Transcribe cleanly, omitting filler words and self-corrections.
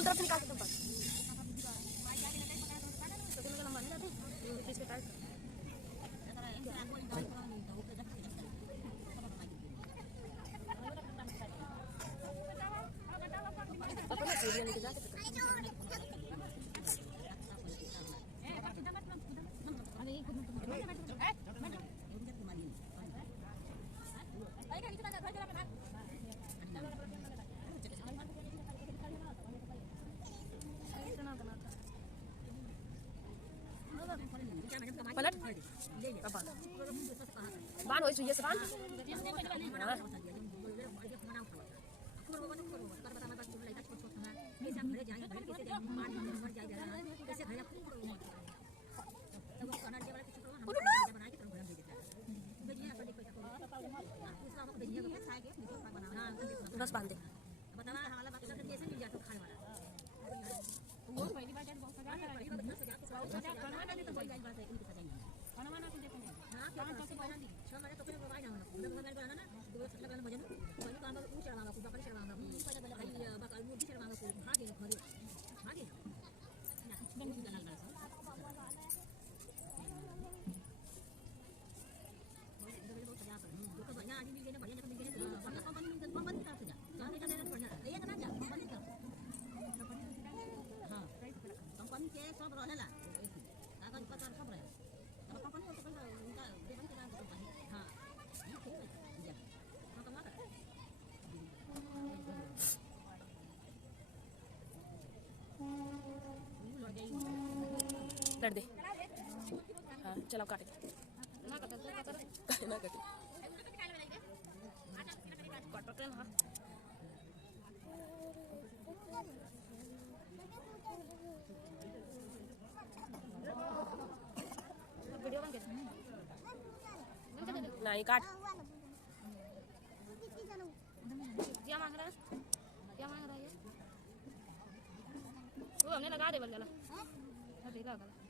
full तरफ से निकाल के बस तो कितना लंबा नहीं जाती पीस के टाइट पापा मैं वीडियो लेके जा सकता पलट बान होई सुइया से बान बस बांध दे लड़ दे हाँ चलो काट दे ना कटे कटते ना वीडियो बन के नहीं काट क्या मांग रहा है ये वो हमने लगा दे बल गला लगा